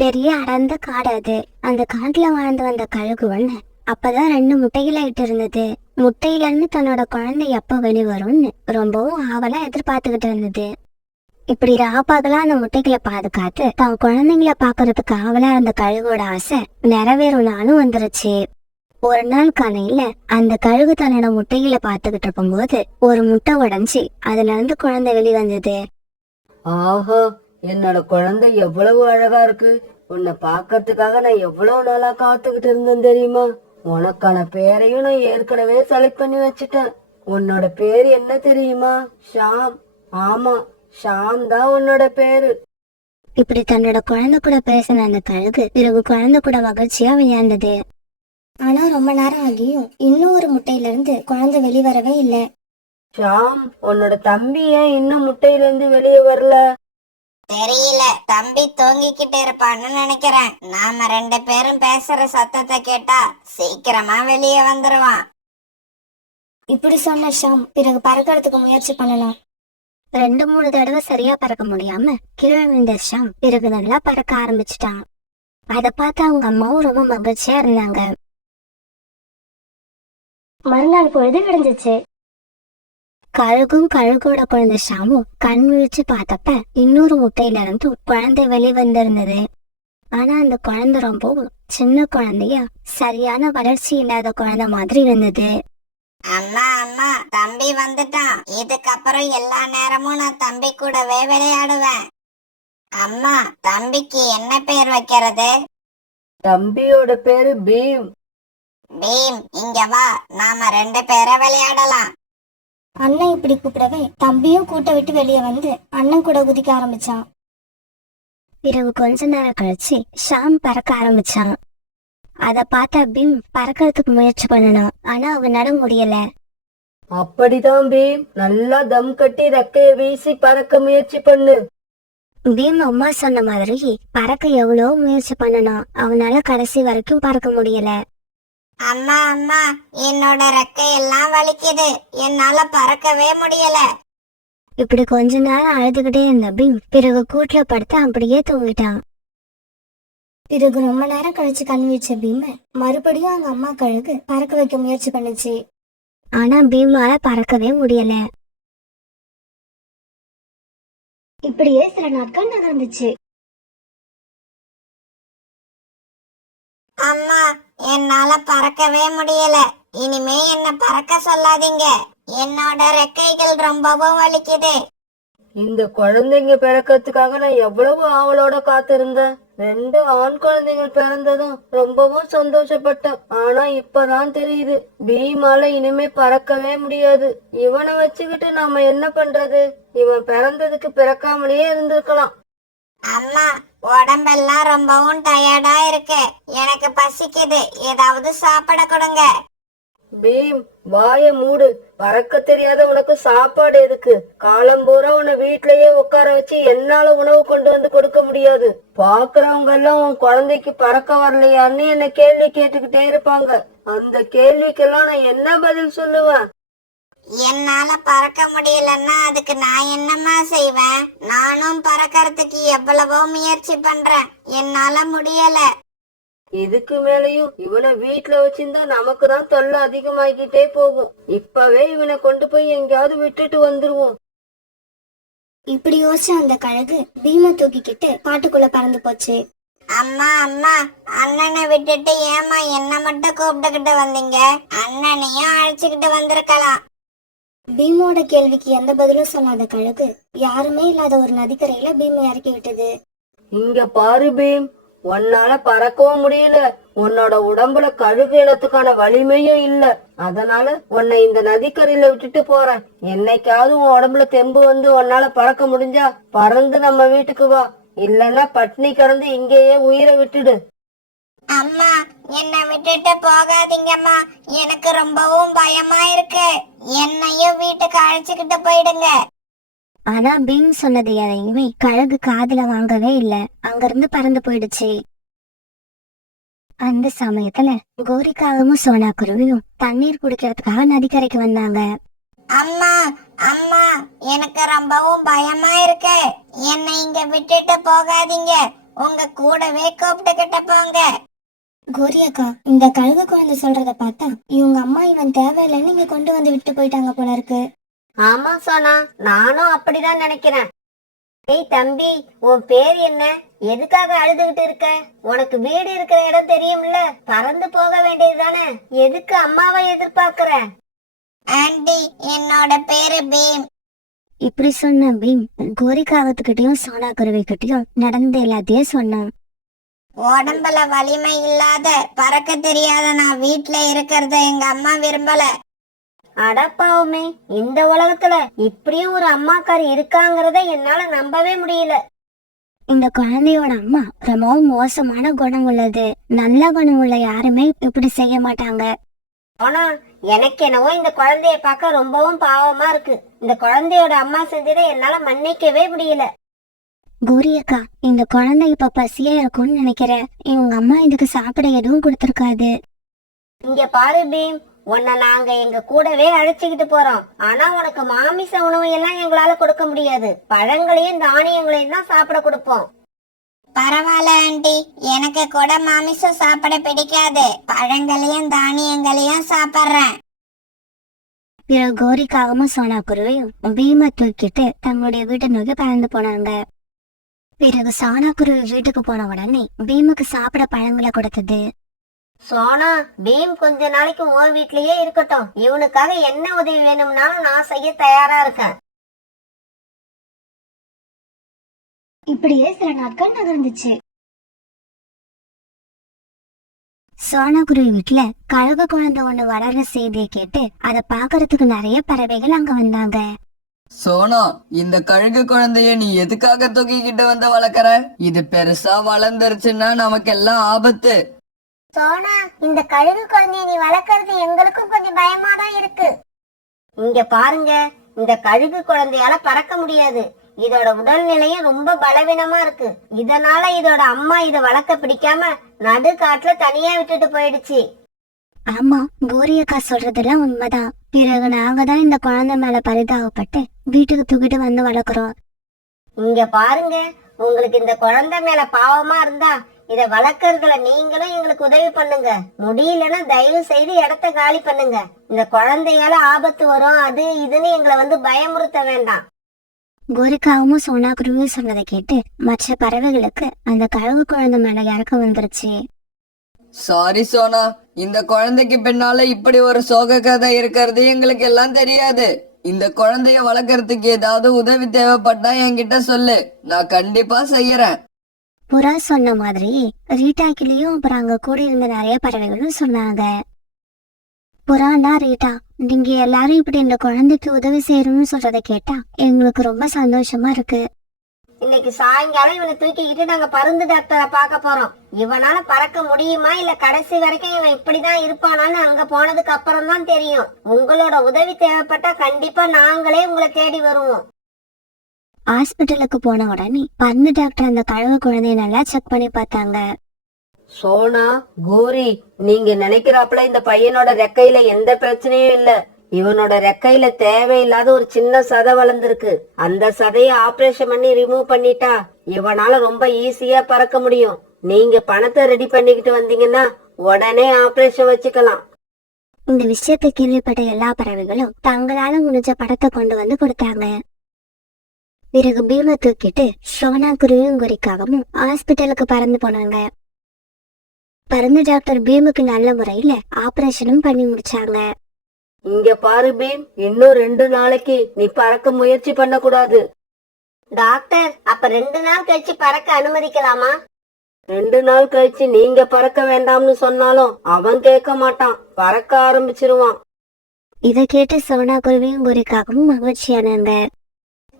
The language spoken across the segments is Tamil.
பெரிய அடர்ந்த காடு அது. அந்த காட்டுல வாழ்ந்து வந்த கழுகு ஒண்ணு அப்பதான் 2 முட்டைகளை இட்டு இருந்தது. முட்டையில இருந்து தன்னோட குழந்தை எப்ப வெளிவரும்னு ரொம்பவும் ஆவலா எதிர்பார்த்துக்கிட்டு இருந்தது. இப்படி ராப்பாகலாம் அந்த முட்டைகளை பாதுகாத்து தான் குழந்தைங்களை பாக்குறதுக்கு ஆவலா இருந்த கழுகோட ஆசை நிறைவேறும் நாளும் வந்துருச்சு. ஒரு நாள் காலையில அந்த கழுகு தன்னோட முட்டைகளை பாத்துக்கிட்டு இருக்கும்போது ஒரு முட்டை உடைஞ்சி அதுல இருந்து குழந்தை வெளிவந்தது. ஆஹா, என்னோட குழந்தை எவ்வளவு அழகா இருக்கு. உன்னை பாக்கிறதுக்காக நான் எவ்வளவு நாளா காத்துக்கிட்டு இருந்தேன் தெரியுமா? உனக்கான பேரையும் நான் ஏற்கனவே செலக்ட் பண்ணி வச்சுட்டேன். உன்னோட பேர் என்ன தெரியுமா? ஷாம். ஆமா, ஷாம் தான் உன்னோட பேரு. இப்படி தன்னோட குழந்தை கூட பேசின அந்த கழுகு பிறகு குழந்தை கூட மகிழ்ச்சியா விளையாண்டது. ஆனா ரொம்ப நேரம் ஆகியும் இன்னும் ஒரு முட்டையில இருந்து குழந்தை வெளிவரவே இல்ல. ஷாம், உன்னோட தம்பி ஏன் இன்னும் முட்டையில இருந்து வெளியே வரல? தெரியல, தம்பி தூங்கிக்கிட்டு இருப்பான்னு நினைக்கிறேன். நாம 2 பேரும் பேசுற சத்தத்தை கேட்டா சீக்கிரமா வெளியே வந்துருவான். இப்படி சொன்ன ஷாம் பிறகு பறக்கிறதுக்கு முயற்சி பண்ணலாம். 2-3 தடவை சரியா பறக்க முடியாம கீழே விழுந்த ஷாம் பிறகு நல்லா பறக்க ஆரம்பிச்சுட்டான். அதை பார்த்து அவங்க அம்மாவும் ரொம்ப மகிழ்ச்சியா இருந்தாங்க. மறுநாள் பொழுது விடிஞ்சிச்சு. கழுகும் கழுகோட குழந்தை ஷாமும் கண் விழிச்சு பார்த்தப்ப இன்னொரு முட்டையில இருந்து குழந்தை வெளிவந்திருந்தது. ஆனா அந்த குழந்தை ரொம்பவும் சின்ன குழந்தையா சரியான வளர்ச்சி இல்லாத குழந்தை மாதிரி இருந்தது. அம்மா அம்மா, தம்பி வந்துட்டான். இதுக்கப்புறம் எல்லா நேரமும் நான் தம்பி கூடவே விளையாடுவேன். அம்மா, தம்பிக்கு என்ன பேர் வைக்கிறது? தம்பியோட பேரு பீம். பீம், இங்க வா, நாம 2 பேரை விளையாடலாம். அண்ணன் இப்படி கூப்பிடவே தம்பியும் கூட்ட விட்டு வெளியே வந்து அண்ணன் கூட குதிக்க ஆரம்பிச்சான். பிறகு கொஞ்ச நேரம் கழிச்சு ஷாம் பறக்க ஆரம்பிச்சான். அத பார்த்த பீம் பறக்கிறதுக்கு முயற்சி பண்ணணும். ஆனா அவனால முடியல. அப்படிதான் பீம், நல்லா தம் கட்டி ரெக்கைய வீசி பறக்க முயற்சி பண்ணு. பீம் அம்மா சொன்ன மாதிரி பறக்க எவ்வளவு முயற்சி பண்ணணும். அவனால கடைசி வரைக்கும் பறக்க முடியல. அம்மா அம்மா, என்னோட ரெக்கையெல்லாம் வலிக்குது. என்னால பறக்கவே முடியல. இப்படி கொஞ்ச நேரம் அழுதுகிட்டே இருந்த பீம் பிறகு கூட்டுல படுத்து அப்படியே தூங்கிட்டான். பிறகு ரொம்ப நேரம் கழிச்சு கண் வீச்ச பீம மறுபடியும் அவங்க அம்மா கழுகு பறக்க வைக்க முயற்சி பண்ணுச்சு. ஆனா பீமால பறக்கவே முடியல. இப்படியே சில நாட்கள் நடந்துச்சு. அம்மா, என்னால பறக்கவே முடியல. இனிமே என்ன பறக்க சொல்லாதீங்க. என்னோட ரெக்கைகள் ரொம்பவும் வலிக்குது. இந்த குழந்தைங்க பிறக்கிறதுக்காக நான் எவ்வளவு ஆவலோட காத்திருந்தேன். 2 ஆண் குழந்தைகள் பிறந்ததும் ரொம்பவும் சந்தோஷப்பட்டேன். ஆனா இப்பதான் தெரியுது, பீமால இனிமே பறக்கவே முடியாது. இவனை வச்சுக்கிட்டு நாம என்ன பண்றது? இவன் பிறந்ததுக்கு பிறக்காமலேயே இருந்திருக்கலாம். அம்மா, உடம்பெல்லாம் ரொம்பவும் டயர்டா இருக்கு. எனக்கு பசிக்குது. ஏதாவது சாப்பிட கொடுங்க. பீம், வாய மூடு. பறக்க தெரியாத உனக்கு சாப்பாடு எதுக்கு? காலம் பூரா உன்னை வீட்லயே உட்கார வச்சு என்னால உணவு கொண்டு வந்து கொடுக்க முடியாது. பாக்குறவங்க எல்லாம் உன் குழந்தைக்கு பறக்க வரலையான்னு என்ன கேள்வி கேட்டுக்கிட்டே இருப்பாங்க. அந்த கேள்விக்கெல்லாம் நான் என்ன பதில் சொல்லுவேன்? என்னால பறக்க முடியலன்னா அதுக்கு நான் என்னம்மா செய்வேன்? நானும் பறக்கிறதுக்கு எவ்வளவோ முயற்சி பண்றேன். என்னால முடியல. இதுக்கு மேலையும் இவனை வீட்டுல வச்சிருந்தா நமக்கு தான் தொல்லை அதிகமாகிட்டே போகும். இப்பவே இவனை கொண்டு போய் எங்கேயாவது விட்டுட்டு வந்துருவோம். இப்படி யோசிச்ச அந்த கழுகு பீமை தூக்கிக்கிட்டு காட்டுக்குள்ள பறந்து போச்சு. அம்மா அம்மா, அண்ணனை விட்டுட்டு ஏமா என்ன மட்டும் கூப்பிட்டுக்கிட்டு வந்தீங்க? அண்ணனையும் அழைச்சுக்கிட்டு வந்திருக்கலாம். பீமோட கேள்விக்கு எந்த பதிலும் சொல்லாத கழுகு யாருமே இல்லாத ஒரு நதிக்கரையில பீமை இறக்கி விட்டது. இங்க பாரு பீம், உன்னால பறக்கவும் முடியல. உன்னோட உடம்புல கழுகு இனத்துக்கான வலிமையும் இல்ல. அதனால உன்னை இந்த நதிக்கரையில விட்டுட்டு போறேன். என்னைக்காவது உன் உடம்புல தெம்பு வந்து உன்னால பறக்க முடிஞ்சா பறந்து நம்ம வீட்டுக்கு வா. இல்லன்னா பட்னி கிடந்து இங்கேயே உயிரை விட்டுடு. அம்மா, என்னை விட்டுட்டு போகாதீங்கம்மா. எனக்கு ரொம்பவும் பயமா இருக்கு. என்னையும் வீட்டுக்கு அழைச்சுக்கிட்டு போயிடுங்க. ஆனா பீம் சொன்னது எதையுமே கழுகு காதுல வாங்கவே இல்ல. அங்கிருந்து பறந்து போயிடுச்சு. அந்த சமயத்துல கோரிக்காகவும் சோனா குருவியும் தண்ணீர் குடிக்கிறதுக்காக நதிக்கரைக்கு வந்தாங்க. அம்மா அம்மா, எனக்கு ரொம்பவும் பயமா இருக்கு. என்னை இங்க விட்டுட்டு போகாதீங்க. உங்க கூடவே கூப்பிட்டுக்கிட்ட போங்க. கோரி அக்கா, இந்த கழுகு குழந்தை சொல்றத பார்த்தா இவங்க அம்மா இவன் தேவையில்லைன்னு இங்க கொண்டு வந்து விட்டு போயிட்டாங்க போல இருக்கு. ஆமா சோனா, நானும் அப்படிதான் நினைக்கிறேன். ஏய் தம்பி, உன் பேர் என்ன? எதுக்காக அழுதுகிட்டு இருக்க? உனக்கு வீடு இருக்கிற இடம் தெரியும்ல, பறந்து போக வேண்டியதுதானே? எதுக்கு அம்மாவை எதிர்பார்க்கற? ஆண்டி, என்னோட பேரு பீம். இப்படி சொன்ன பீம் கோரிக்காகத்துக்கிட்டயும் சோனா குருவி கிட்டயும் நடந்த எல்லாத்தையும் சொன்னான். உடம்புல வலிமை இல்லாத பறக்க தெரியாத நான் வீட்ல இருக்கிறத எங்க அம்மா விரும்பல. அடப்பாவுமே, இந்த உலகத்துல இப்படியும் ஒரு அம்மாக்காரி இருக்காங்கறத என்னால நம்பவே முடியல. இந்த குழந்தையோட அம்மா ரொம்பவும் மோசமான குணம் உள்ளது. நல்ல குணம் உள்ள யாருமே இப்படி செய்ய மாட்டாங்க. ஆனா எனக்கு என்னவோ இந்த குழந்தைய பார்க்க ரொம்பவும் பாவமா இருக்கு. இந்த குழந்தையோட அம்மா செஞ்சதை என்னால மன்னிக்கவே முடியல. கோரி அக்கா, இந்த குழந்தை இப்ப பசியா இருக்கும்னு நினைக்கிறேன். இவங்க அம்மா இதுக்கு சாப்பிட எதுவும் கொடுத்திருக்காது. இங்க பாரு பீம், உன்னை நாங்க எங்க கூடவே அழைச்சிக்கிட்டு போறோம். ஆனா உனக்கு மாமிச உணவு எல்லாம் எங்களால கொடுக்க முடியாது. பழங்களையும் தானியங்களையும் தான் சாப்பிட கொடுப்போம். பரவாயில்ல ஆண்டி, எனக்கு கூட மாமிசம் சாப்பிட பிடிக்காது. பழங்களையும் தானியங்களையும் சாப்பிடுறேன். பிறகு கோரிக்காகவும் சோனா குருவியும் பீமை தூக்கிட்டு தங்களுடைய வீட்டை நோக்கி பறந்து போனாங்க. பிறகு சோனா குருவி வீட்டுக்கு போன உடனே பீமுக்கு சாப்பிட பழங்களை கொடுத்தது. சோனா, பீம் கொஞ்ச நாளைக்கு உன் வீட்லயே இருக்கட்டும். இவனுக்காக என்ன உதவி வேணும்னாலும் நான் செய்ய தயாரா இருக்கேன். இப்படியே சில நாட்கள் நகர்ந்துச்சு. சோனா குருவி வீட்டுல கழுகு குழந்தை ஒண்ணு வளர்ற செய்தியை கேட்டு அதை பாக்குறதுக்கு நிறைய பறவைகள் அங்க வந்தாங்க. சோனா, இந்த கழுகு குழந்தைய நீ எதுக்காக தூக்கிக்கிட்டு வந்து வளர்க்கற? இது பெருசா வளர்ந்துருச்சுன்னா நமக்கெல்லாம் ஆபத்து. சோனா, இந்த கழுகு குழந்தைய நீ வளர்க்கறது எங்களுக்கும் கொஞ்சம் பயமா தான் இருக்கு. இங்க பாருங்க, இந்த கழுகு குழந்தையால பறக்க முடியாது. இதோட உடல்நிலையும் ரொம்ப பலவீனமா இருக்கு. இதனால இதோட அம்மா இத வளர்க்க பிடிக்காம நடு காட்டுல தனியா விட்டுட்டு போயிடுச்சு. ஆமா, கோரி அக்கா சொல்றதெல்லாம் உண்மைதான். பிறகு நாங்க தான் இந்த குழந்தை மேல பரிதாபப்பட்டு வீட்டுக்கு தூக்கிட்டு வந்து வளர்க்குறோம். இங்க பாருங்க, உங்களுக்கு இந்த குழந்தை மேல பாவமா இருந்தா இத வளர்க்கறதுல நீங்களும் எங்களுக்கு உதவி பண்ணுங்க. முடியலன்னா தயவு செய்து இடத்த காலி பண்ணுங்க. இந்த குழந்தையால ஆபத்து வரும், அது இதுன்னு எங்களை வந்து பயமுறுத்த வேண்டாம். கோரிக்காவும் சோனா குருவியும் சொன்னதை கேட்டு மற்ற பறவைகளுக்கு அந்த கழுகு குழந்தை மேல இறக்கம் வந்துருச்சு. சாரி சோனா, இந்த குழந்தைக்கு பின்னால இப்படி ஒரு சோக கதை இருக்கிறது எங்களுக்கு எல்லாம் தெரியாது. இந்த குழந்தைய வளர்க்கறதுக்கு ஏதாவது உதவி தேவைப்பட்டா என்கிட்ட சொல்லு, நான் கண்டிப்பா செய்யறேன். புறா சொன்ன மாதிரி ரீட்டாக்கிலையும் அப்புறம் அங்க கூட இருந்த நிறைய பறவைகளும் சொன்னாங்க. புறாண்டா ரீட்டா, நீங்க எல்லாரும் இப்படி இந்த குழந்தைக்கு உதவி செய்யணும்னு சொல்றதை கேட்டா எங்களுக்கு ரொம்ப சந்தோஷமா இருக்கு. இன்னைக்கு சாயங்காலம் இவனை தூக்கிக்கிட்டு நாங்க பருந்து டாக்டரை பார்க்க போறோம். இவனால பறக்க முடியுமா இல்ல கடைசி வரைக்கும் இவன் இப்படிதான் இருப்பானான்னு அங்க போனதுக்கு அப்புறம் தான் தெரியும். உங்களோட உதவி தேவைப்பட்டா கண்டிப்பா நாங்களே உங்களை தேடி வருவோம். ஹாஸ்பிட்டலுக்கு போன உடனே பருந்து டாக்டர் அந்த கழுகு குழந்தைய நல்லா செக் பண்ணி பார்த்தாங்க. சோனா, கோரி, நீங்க நினைக்கிறாப்புல இந்த பையனோட ரெக்கையில எந்த பிரச்சனையும் இல்ல. இவனோட ரெக்கையில தேவையில்லாத ஒரு சின்ன சதை வளர்ந்துருக்கு. அந்த சதையை ஆபரேஷன் பண்ணி ரிமூவ் பண்ணிட்டா இவனால ரொம்ப ஈஸியா பறக்க முடியும். நீங்க பணத்தை ரெடி பண்ணிக்கிட்டு வந்தீங்கன்னா உடனே ஆபரேஷன் வச்சுக்கலாம். இந்த விஷயத்தை கேள்விப்பட்ட எல்லா பறவைகளும் தங்களால முடிஞ்ச படத்தை கொண்டு வந்து கொடுத்தாங்க. பிறகு பீமை தூக்கிட்டு சோனா குருவியும் குறிக்காகவும் ஹாஸ்பிட்டலுக்கு பறந்து போனாங்க. பறந்து டாக்டர் பீமுக்கு நல்ல முறையில ஆபரேஷனும் பண்ணி முடிச்சாங்க. இங்க பாரு பீம், இன்னும் 2 நாளைக்கு நீ பறக்க முயற்சி பண்ண கூடாது. டாக்டர், அப்ப 2 நாள் கழிச்சு பறக்க அனுமதிக்கலாமா? 2 நாள் கழிச்சு நீங்க பறக்க வேண்டாம்னு சொன்னாலும் அவன் கேட்க மாட்டான், பறக்க ஆரம்பிச்சிருவான். இதை கேட்டு சோனா குருவியும் குறிக்காகவும் மகிழ்ச்சியானாங்க.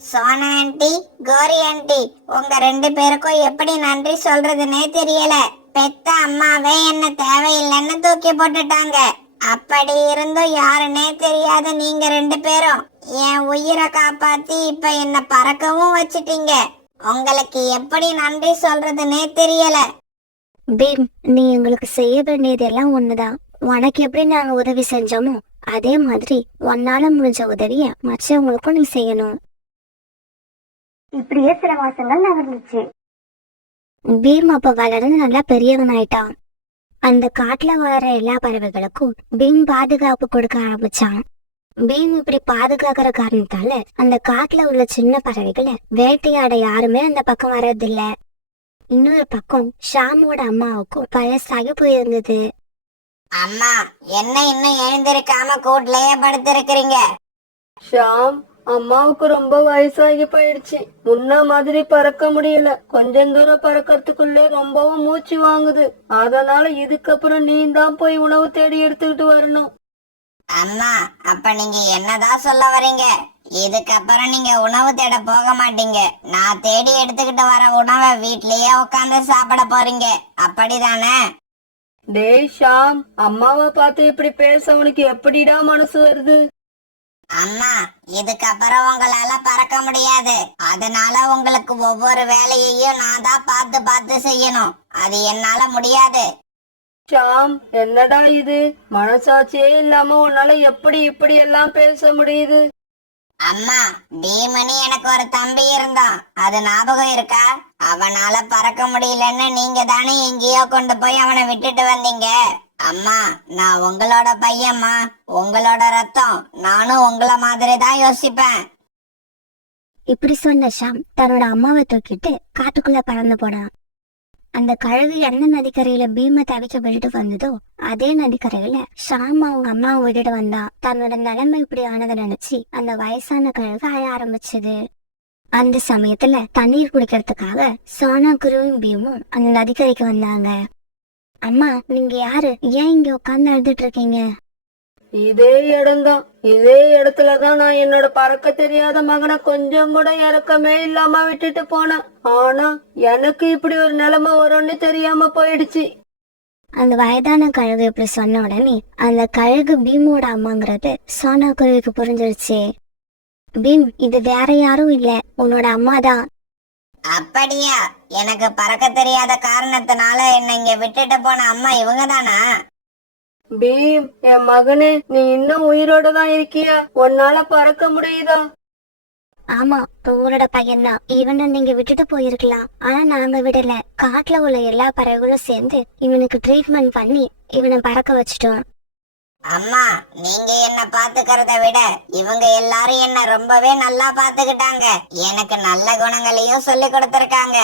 சோனா ஆண்டி, கோரி ஆண்டி, உங்க 2 பேருக்கும் எப்படி நன்றி சொல்றதுன்னே தெரியல. பெத்த அம்மாவே என்ன தேவையில்லைன்னு தூக்கி போட்டுட்டாங்க. அப்படி இருந்தும் யாருன்னே தெரியாத நீங்க 2 பேரும் என் உயிரை காப்பாத்தி இப்ப என்ன பறக்கவும் வச்சிட்டீங்க. உங்களுக்கு எப்படி நன்றி சொல்றதுன்னே தெரியல. பீம், நீ எங்களுக்கு செய்ய வேண்டியதெல்லாம் ஒண்ணுதான். உனக்கு எப்படி நாங்க உதவி செஞ்சோமோ அதே மாதிரி உன்னால முடிஞ்ச உதவிய மற்றவங்களுக்கும் நீ செய்யணும். இப்படியே சில மாசங்கள் நகர்ந்துச்சு. பீம் அப்ப வளர்ந்து நல்லா பெரியவன் ஆயிட்டான். அந்த காட்டுல வர எல்லா பறவைகளுக்கும் பீம் பாதுகாப்பு கொடுக்க ஆரம்பிச்சான். பீம் இப்படி பாதுகாக்கிற காரணத்தால அந்த காட்டுல உள்ள சின்ன பறவைகளை வேட்டையாட யாருமே அந்த பக்கம் வர்றதில்ல. இன்னொரு பக்கம் ஷாமோட அம்மாவுக்கும் வயசாகி போயிருந்தது. அம்மா, என்ன இன்னும் எழுந்திருக்காம கூட்லயே படுத்திருக்கிறீங்க? ஷாம், அம்மாவுக்கு ரொம்ப வயசாகி போயிடுச்சு. முன்ன மாதிரி பறக்க முடியல. கொஞ்சம் தூரம் பறக்கிறதுக்குள்ளே ரொம்பவும் மூச்சு வாங்குது. அதனால இதுக்கப்புறம் நீ தான் போய் உணவு தேடி எடுத்துக்கிட்டு வரணும். அம்மா, அப்ப நீங்க என்னதான் சொல்ல வரீங்க? இதுக்கப்புறம் நீங்க உணவு தேட போக மாட்டீங்க. நான் தேடி எடுத்துக்கிட்டு வர உணவை வீட்லயே உட்காந்து சாப்பிட போறீங்க, அப்படிதானே? டேய் ஷாம், அம்மாவை பார்த்து இப்படி பேச உனக்கு எப்படிடா மனசு வருது? அம்மா, இதுக்கப்புறம் உங்களால பறக்க முடியாது. அதனால உங்களுக்கு ஒவ்வொரு வேலையையும் நான் தான் பார்த்து பார்த்து செய்யணும். அது என்னால முடியாது. ஷாம், என்னடா இது? மனசாட்சியே இல்லாம உன்னால எப்படி இப்படி எல்லாம் பேச முடியுது? அம்மா, பீமனி எனக்கு ஒரு தம்பி இருந்தான், அது ஞாபகம் இருக்கா? அவனால பறக்க முடியலன்னு நீங்க தானே எங்கேயோ கொண்டு போய் அவனை விட்டுட்டு வந்தீங்க. அம்மா, நான் உங்களோட பையன்மா, உங்களோட ரத்தம். நானும் உங்களை மாதிரி தான் யோசிப்பேன். இப்படி சொன்ன ஷாம் தன்னோட அம்மாவை தூக்கிட்டு காட்டுக்குள்ள பறந்து போனான். அந்த கழுகு எந்த நதிக்கரையில பீமை தவிக்க விட்டுட்டு வந்ததோ அதே நதிக்கரையில ஷாம் அவங்க அம்மாவை விட்டுட்டு வந்தான். தன்னோட நிலைமை இப்படி ஆனதை நினைச்சு அந்த வயசான கழுகு அழ ஆரம்பிச்சது. அந்த சமயத்துல தண்ணீர் குடிக்கிறதுக்காக சோனா குருவும் பீமும் அந்த நதிக்கரைக்கு வந்தாங்க. அம்மா, நீங்க யாரு? ஏன் இங்க உட்கார்ந்து அழுதுட்டு இருக்கீங்க? இதே இடம்தான். இதே இடத்துலதான் நான் என்னோட பறக்க தெரியாத மகனை கொஞ்சம் கூட இறக்கமே இல்லாம விட்டுட்டு போனேன். ஆனா எனக்கு இப்படி ஒரு நிலைமை வரும்னு தெரியாம போயிடுச்சு. அந்த வயதான கழுகு இப்படி சொன்ன உடனே அந்த கழுகு பீமோட அம்மாங்கிறது சோனா குருவிக்கு புரிஞ்சிருச்சு. பீம், இது வேற யாரும் இல்ல, உன்னோட அம்மாதான். அப்படியா? எனக்கு பறக்க தெரியாத காரணத்தினால என்னை இங்க விட்டுட்டு போன அம்மா இவங்க தானா? பீம், என் மகனே, நீ இன்னும் உயிரோட தான் இருக்கியா? உன்னால பறக்க முடியுதா? ஆமா, உங்களோட பையன்தான். இவனை நீங்க விட்டுட்டு போயிருக்கலாம், ஆனா நாங்க விடல. காட்டுல உள்ள எல்லா பறவைகளும் சேர்ந்து இவனுக்கு ட்ரீட்மெண்ட் பண்ணி இவனை பறக்க வச்சுட்டோம். அம்மா, நீங்க என்ன பாத்துக்கிறத விட இவங்க எல்லாரும் என்ன ரொம்பவே நல்லா பாத்துக்கிட்டாங்க. எனக்கு நல்ல குணங்களையும் சொல்லி கொடுத்திருக்காங்க.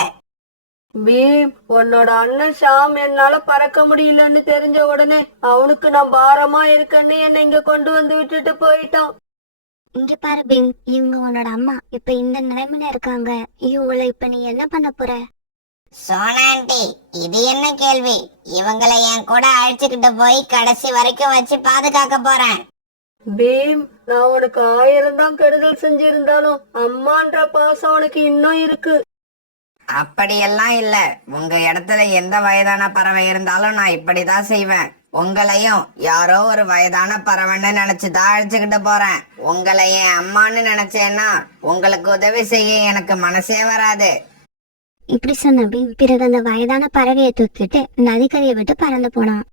பீம், உன்னோட அண்ணன் ஷாம் என்னால பறக்க முடியலன்னு தெரிஞ்ச உடனே அவனுக்கு நான் பாரமா இருக்கேன்னு என்னை இங்க கொண்டு வந்து விட்டுட்டு போயிட்டான். இங்க பாரு பீம், இவங்க உன்னோட அம்மா. இப்ப இந்த நிலைமையில இருக்காங்க. இவங்களை இப்ப நீ என்ன பண்ண போற? சோனா ஆண்டி, இது என்ன கேள்வி? இவங்களை என் கூட அழைச்சுக்கிட்டு போய் கடைசி வரைக்கும் வச்சு பாதுகாக்க போறேன். பீம், நான் உனக்கு 1000 தான் கெடுதல் செஞ்சிருந்தாலும் அம்மான்ற பாசம் உனக்கு இன்னும் இருக்கு. அப்படியெல்லாம் இல்ல. உங்க இடத்துல எந்த வயதான பறவை இருந்தாலும் நான் இப்படிதான் செய்வேன். உங்களையும் யாரோ ஒரு வயதான பறவைன்னு நினைச்சுதான் அழைச்சுக்கிட்டு போறேன். உங்களை என் அம்மான்னு நினைச்சேன்னா உங்களுக்கு உதவி செய்ய எனக்கு மனசே வராது. இப்படி சொன்ன பீம் பிறகு அந்த வயதான பறவையை தூக்கிட்டு நதிக்கரையை விட்டு பறந்து போனான்.